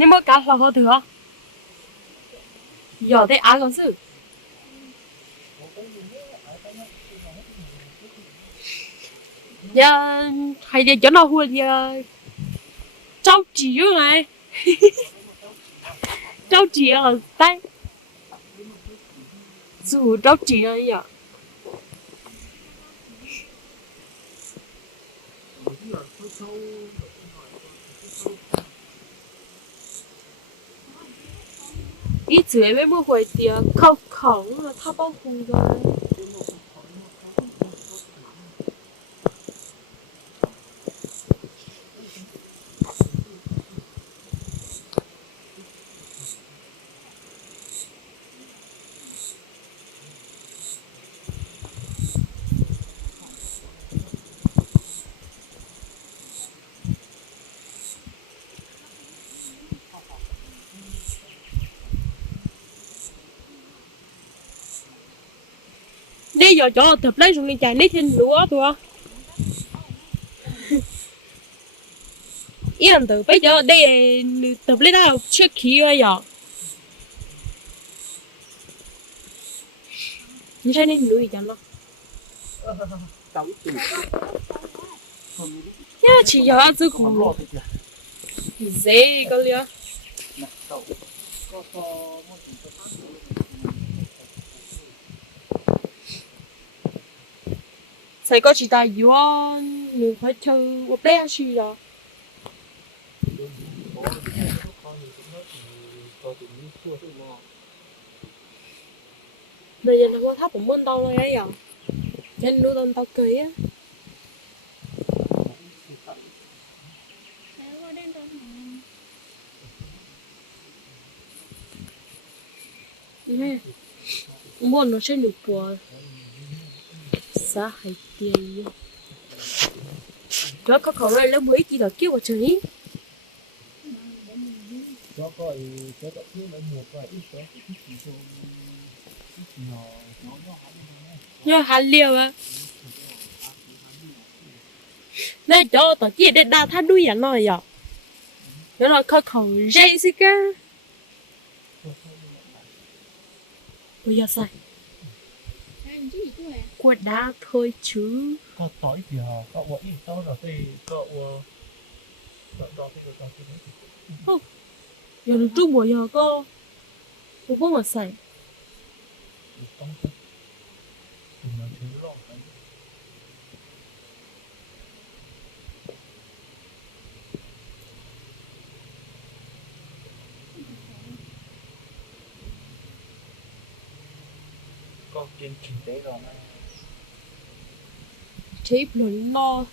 你冇搞好好得，有的阿个是，呀，还得叫那户呀，着急用来，着急了，带，主着急了呀。一直没么回的，靠扛了，他保护的。Đây giờ cho tập lấy xuống đi chạy lấy thêm lúa thôi. Yên từ bây giờ đây tập lấy đâu trước khi rồi giờ. Như thế nên lúa chẳng lo. Ya chỉ giờ ăn cứ cũng dễ cái liền. Sai có chỉ ta yêu người phải chơi một bé gì đó. Bây giờ nó có thắp một môn tao rồi ấy à. Nên lưu đơn tao cười á. Muốn nó sẽ được bùa. Xã hay tiền. Đó có khẩu này nó mới chỉ là kêu vào trời. Nhưng hạt liều á. Đây cho tao chỉ để đào than đuôi ảnh rồi à. Nó là có khẩu dây xí cơ. Bây giờ sai. Quả đá thôi chứ. Có tỏi thì có quả ít tao rồi thì có Không. Giờ nó trung bộ giờ có. Không mà sai. có kiên trì đấy rồi mà Chế luôn lo.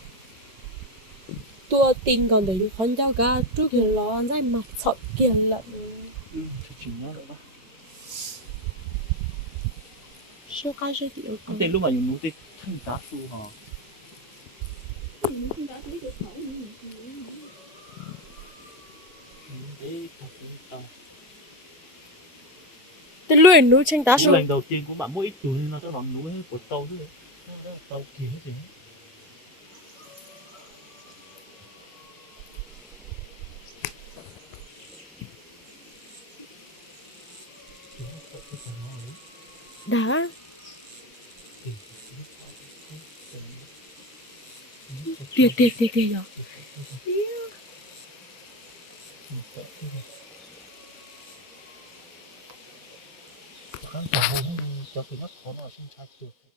Tua tin còn để con cháu cả trước khi lo ra mặt sợ kia lận. chỉ nhớ được đó Số cái số chịu. có tiền lúc mà dùng nuôi thân giá su hả Tên luyện núi tranh tá số. lần đầu tiên của bạn mỗi ít tuổi nó sẽ bằng núi của tàu thôi tàu kia thế Đá. Tiệt tiệt tiệt tiệt rồi. cho thì nó khó nó sinh ra được